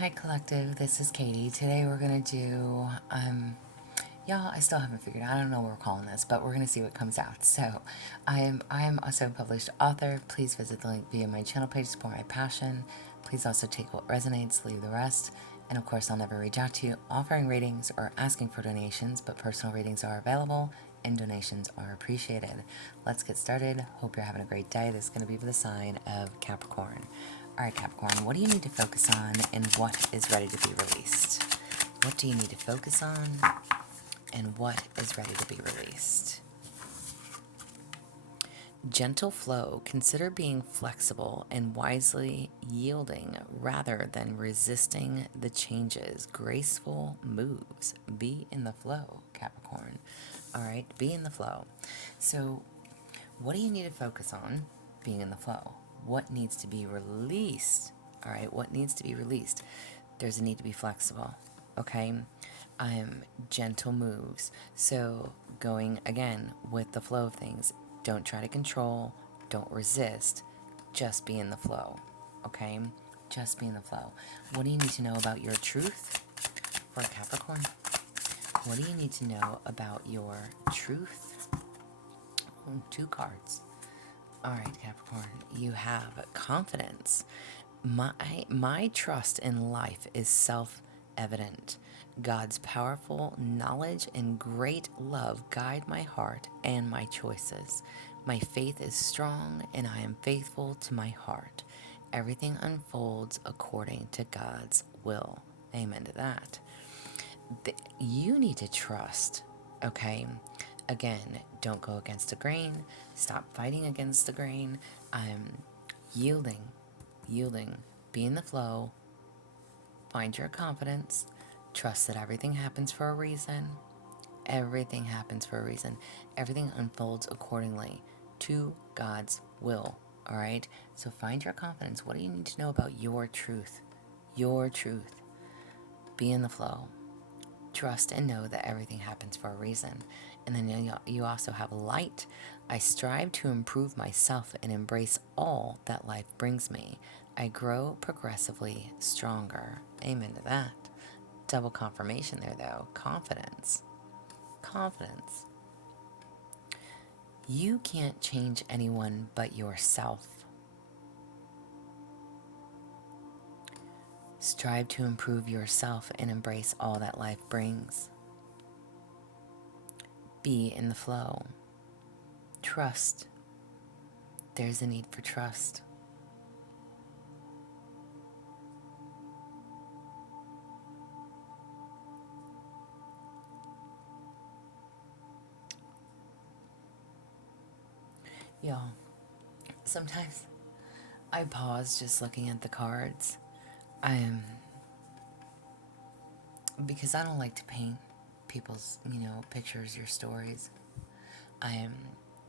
Hi Collective, this is Katie. Today we're gonna do, y'all, I still haven't figured out, I don't know what we're calling this, but we're gonna see what comes out. So, I am also a published author. Please visit the link via my channel page to support my passion. Please also take what resonates, leave the rest. And of course, I'll never reach out to you offering ratings or asking for donations, but personal ratings are available and donations are appreciated. Let's get started. Hope you're having a great day. This is going to be for the sign of Capricorn. All right, Capricorn, what do you need to focus on and what is ready to be released? What do you need to focus on and what is ready to be released? Gentle flow. Consider being flexible and wisely yielding rather than resisting the changes. Graceful moves. Be in the flow, Capricorn. All right, be in the flow. So, what do you need to focus on? Being in the flow. What needs to be released? All right, what needs to be released? There's a need to be flexible. Okay, gentle moves. So going again with the flow of things. Don't try to control. Don't resist. Just be in the flow. Okay, just be in the flow. What do you need to know about your truth for Capricorn? What do you need to know about your truth? Oh, 2 cards. All right, Capricorn, you have confidence. My trust in life is self-evident. God's powerful knowledge and great love guide my heart and my choices. My faith is strong and I am faithful to my heart. Everything unfolds according to God's will. Amen to that. You need to trust, okay? Again, don't go against the grain. Stop fighting against the grain. Yielding, be in the flow, find your confidence, trust that everything happens for a reason. Everything happens for a reason. Everything unfolds accordingly to God's will, all right? So find your confidence. What do you need to know about your truth? Your truth. Be in the flow. Trust and know that everything happens for a reason. And then you also have light. I strive to improve myself and embrace all that life brings me. I grow progressively stronger. Amen to that. Double confirmation there, though. Confidence. Confidence. You can't change anyone but yourself. Strive to improve yourself and embrace all that life brings. Be in the flow. Trust. There's a need for trust. Y'all, sometimes I pause just looking at the cards. Because I don't like to paint people's, pictures, your stories.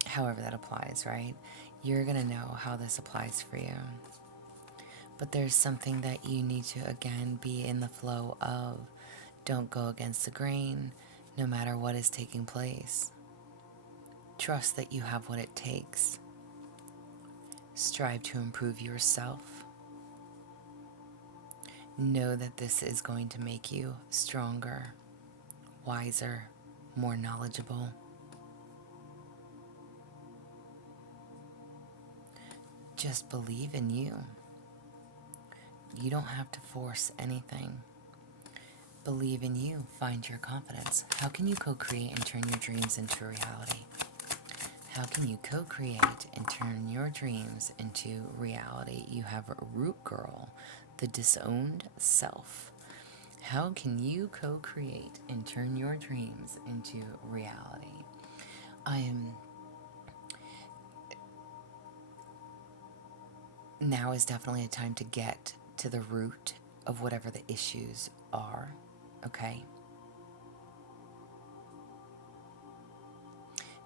However that applies, right? You're gonna know how this applies for you. But there's something that you need to, again, be in the flow of. Don't go against the grain, no matter what is taking place. Trust that you have what it takes. Strive to improve yourself. Know that this is going to make you stronger, wiser, more knowledgeable. Just believe in you. You don't have to force anything. Believe in you. Find your confidence. How can you co-create and turn your dreams into reality? How can you co-create and turn your dreams into reality? You have Root Girl, the disowned self. How can you co-create and turn your dreams into reality? Now is definitely a time to get to the root of whatever the issues are, okay?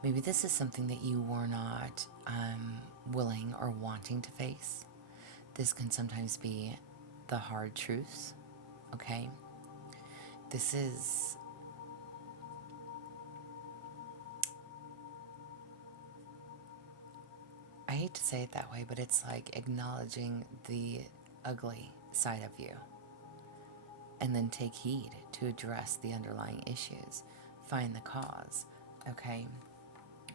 Maybe this is something that you were not willing or wanting to face. This can sometimes be the hard truths, okay? This is... I hate to say it that way, but it's like acknowledging the ugly side of you. and then take heed to address the underlying issues, find the cause, okay?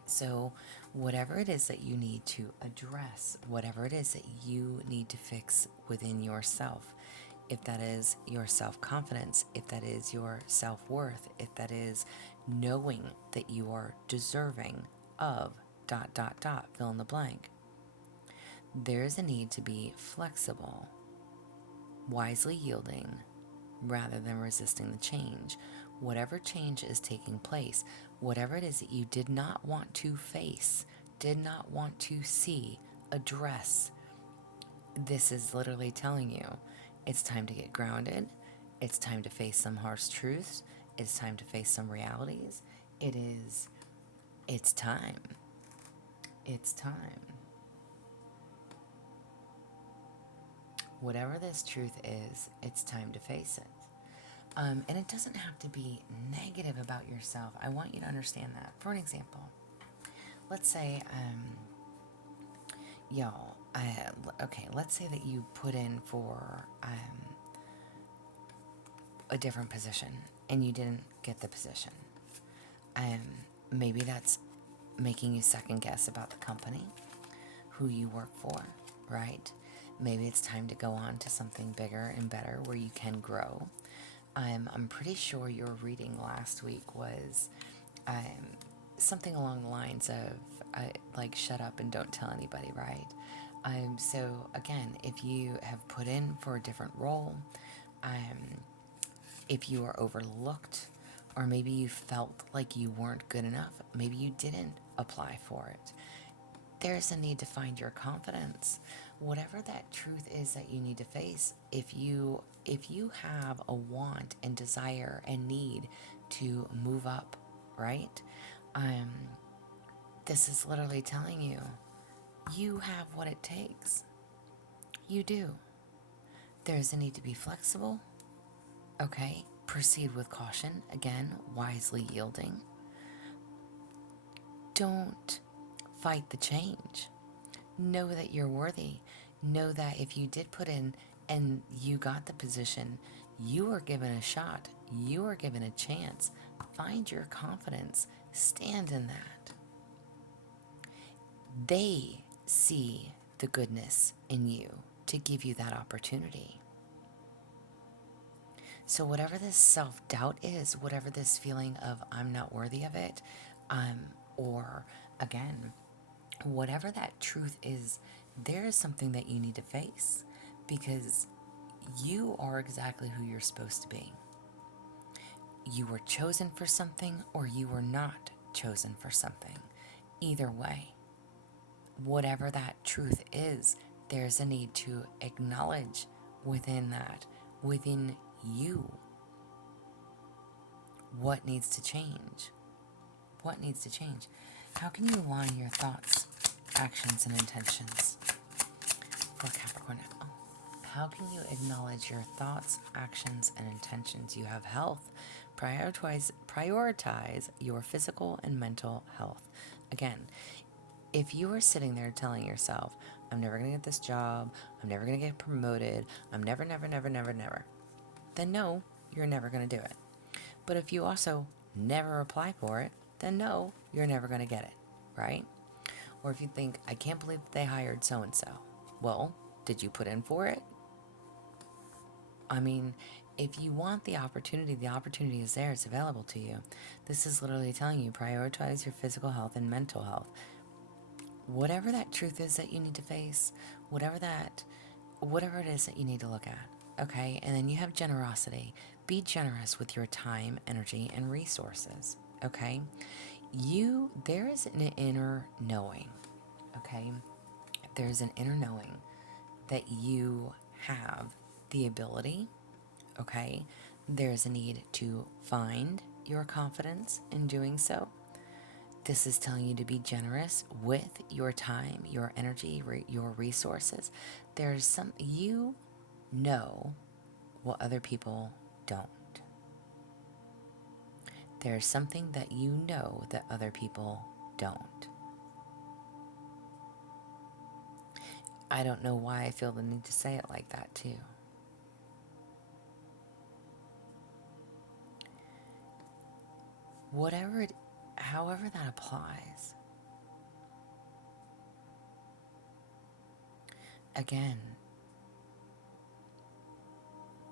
So, whatever it is that you need to address, whatever it is that you need to fix within yourself, if that is your self confidence, if that is your self worth, if that is knowing that you are deserving of dot dot dot, fill in the blank, there is a need to be flexible, wisely yielding rather than resisting the change. Whatever change is taking place, whatever it is that you did not want to face, did not want to see, address, this is literally telling you it's time to get grounded. It's time to face some harsh truths. It's time to face some realities. It's time. It's time. Whatever this truth is, it's time to face it. And it doesn't have to be negative about yourself. I want you to understand that. For an example, let's say, let's say that you put in for a different position and you didn't get the position. Maybe that's making you second guess about the company, who you work for, right? Maybe it's time to go on to something bigger and better where you can grow. I'm pretty sure your reading last week was something along the lines of like shut up and don't tell anybody, right? So again, if you have put in for a different role, if you are overlooked, or maybe you felt like you weren't good enough, maybe you didn't apply for it, there's a need to find your confidence. Whatever that truth is that you need to face, if you have a want and desire and need to move up, right? This is literally telling you, you have what it takes. You do. There's a need to be flexible, okay? Proceed with caution, again, wisely yielding. Don't fight the change. Know that you're worthy. Know that if you did put in and you got the position, you were given a shot. You were given a chance. Find your confidence. Stand in that. They see the goodness in you to give you that opportunity. So whatever this self-doubt is, whatever this feeling of I'm not worthy of it, or again, whatever that truth is, there is something that you need to face, because you are exactly who you're supposed to be. You were chosen for something, or you were not chosen for something. Either way, whatever that truth is, there's a need to acknowledge within that, within you, what needs to change. What needs to change? How can you align your thoughts, actions, and intentions for Capricorn? How can you acknowledge your thoughts, actions, and intentions? You have health. Prioritize your physical and mental health. Again, if you are sitting there telling yourself, I'm never going to get this job, I'm never going to get promoted, I'm never, then no, you're never going to do it. But if you also never apply for it, then no, you're never going to get it, right? Or if you think, I can't believe they hired so-and-so. Well, did you put in for it? I mean, if you want the opportunity is there, it's available to you. This is literally telling you, prioritize your physical health and mental health. Whatever that truth is that you need to face, whatever it is that you need to look at, okay? And then you have generosity. Be generous with your time, energy, and resources, okay? There is an inner knowing, okay? There's an inner knowing that you have the ability, okay? There's a need to find your confidence in doing so. This is telling you to be generous with your time, your energy, your resources. You know what other people don't. There's something that you know that other people don't. I don't know why I feel the need to say it like that too. whatever it, however that applies. Again,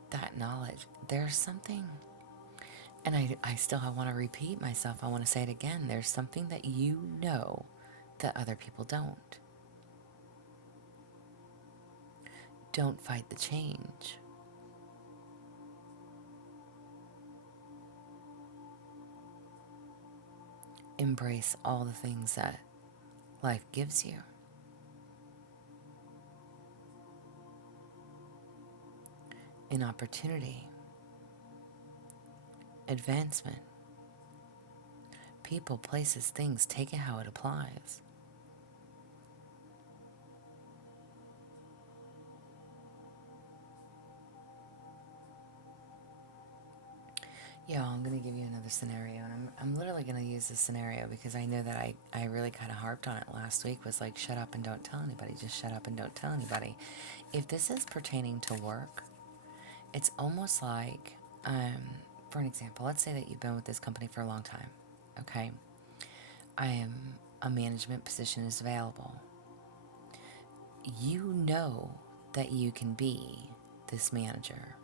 that knowledge, there's something, and I still want to repeat myself. I want to say it again. There's something that you know that other people don't. Don't fight the change. Embrace all the things that life gives you. An opportunity, advancement, people, places, things, take it how it applies. Yeah, I'm going to give you another scenario, and I'm literally going to use this scenario because I know that I really kind of harped on it last week, was like, shut up and don't tell anybody, just shut up and don't tell anybody. If this is pertaining to work, it's almost like, for an example, let's say that you've been with this company for a long time, okay? A management position is available. You know that you can be this manager,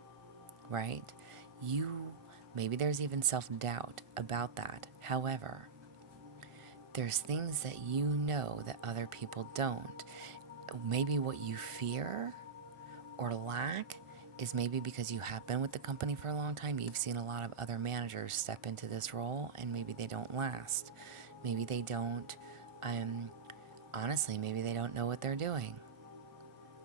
right? Maybe there's even self-doubt about that. However, there's things that you know that other people don't. Maybe what you fear or lack is maybe because you have been with the company for a long time. You've seen a lot of other managers step into this role and maybe they don't last. Maybe they don't, honestly, maybe they don't know what they're doing,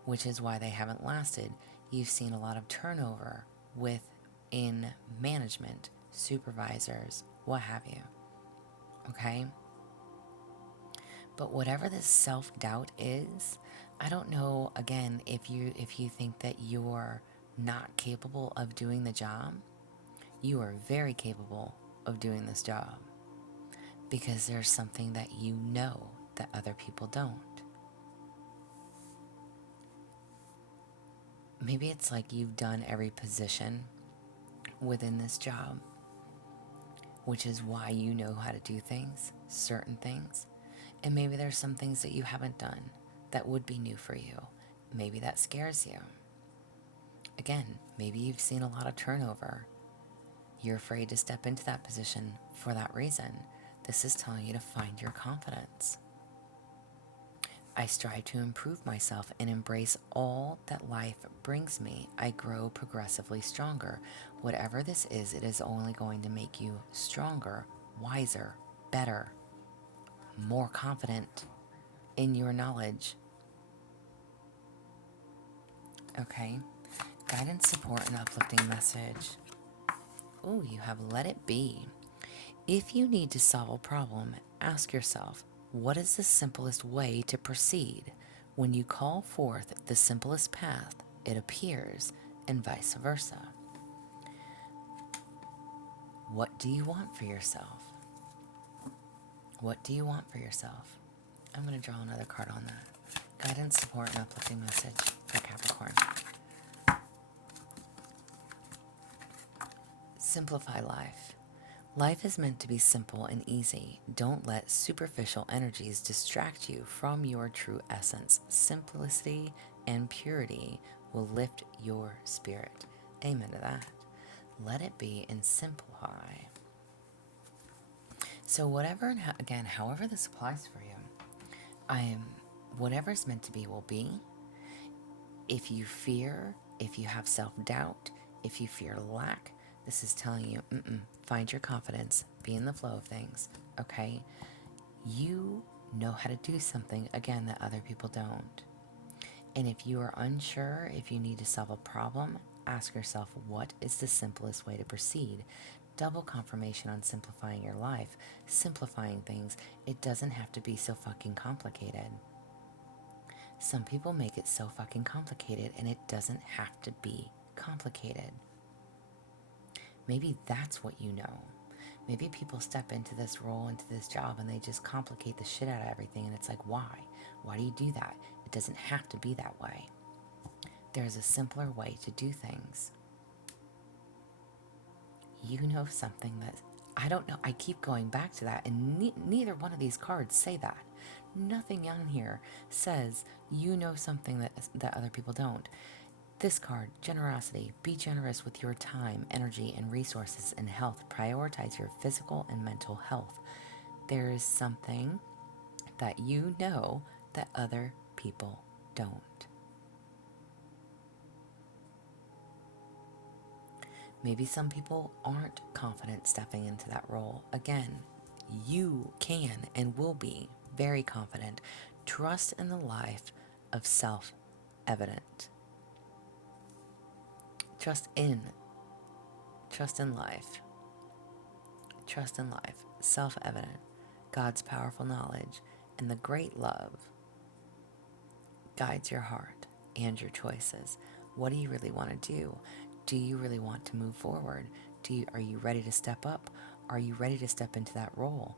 which is why they haven't lasted. You've seen a lot of turnover within management, supervisors, what have you. Okay? But whatever this self-doubt is, I don't know, again, if you think that you're not capable of doing the job, you are very capable of doing this job because there's something that you know that other people don't. Maybe it's like you've done every position within this job, which is why you know how to do things, certain things. And maybe there's some things that you haven't done that would be new for you. Maybe that scares you. Again, maybe you've seen a lot of turnover. You're afraid to step into that position for that reason. This is telling you to find your confidence. I strive to improve myself and embrace all that life brings me. I grow progressively stronger. Whatever this is, it is only going to make you stronger, wiser, better, more confident in your knowledge. Okay? Guidance, support, and uplifting message. Oh, you have let it be. If you need to solve a problem, ask yourself, what is the simplest way to proceed? When you call forth the simplest path, it appears, and vice versa. What do you want for yourself? What do you want for yourself? I'm going to draw another card on that. Guidance, support, and uplifting message for Capricorn. Simplify life. Life is meant to be simple and easy. Don't let superficial energies distract you from your true essence. Simplicity and purity will lift your spirit. Amen to that. Let it be and simplify. So whatever, and again, however this applies for you, whatever's meant to be will be. If you fear, if you have self-doubt, if you fear lack, this is telling you, find your confidence, be in the flow of things, okay? You know how to do something, again, that other people don't. And if you are unsure, if you need to solve a problem, ask yourself, what is the simplest way to proceed? Double confirmation on simplifying your life. Simplifying things, it doesn't have to be so fucking complicated. Some people make it so fucking complicated, and it doesn't have to be complicated. Maybe that's what you know. Maybe people step into this role, into this job, and they just complicate the shit out of everything, and it's like, why? Why do you do that? It doesn't have to be that way. There's a simpler way to do things. You know something that I don't know. I keep going back to that, and neither one of these cards say that. Nothing on here says you know something that other people don't. This card, generosity. Be generous with your time, energy, and resources and health. Prioritize your physical and mental health. There is something that you know that other people don't. Maybe some people aren't confident stepping into that role. Again, you can and will be very confident. Trust in the life of self evident. Trust in. Trust in life. Trust in life. Self evident. God's powerful knowledge and the great love guides your heart and your choices. What do you really want to do? Do you really want to move forward? Are you ready to step up? Are you ready to step into that role?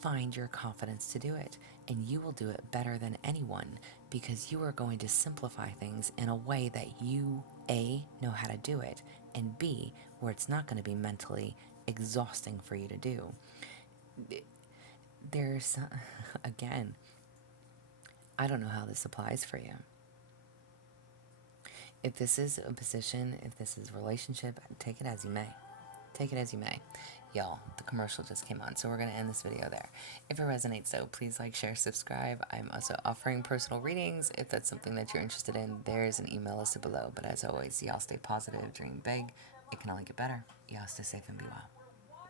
Find your confidence to do it, and you will do it better than anyone because you are going to simplify things in a way that you, A, know how to do it, and B, where it's not going to be mentally exhausting for you to do. There's, again, I don't know how this applies for you. If this is a position, if this is a relationship, take it as you may. Take it as you may. Y'all, the commercial just came on, so we're going to end this video there. If it resonates, so please like, share, subscribe. I'm also offering personal readings. If that's something that you're interested in, there's an email listed below. But as always, y'all stay positive, dream big. It can only get better. Y'all stay safe and be well.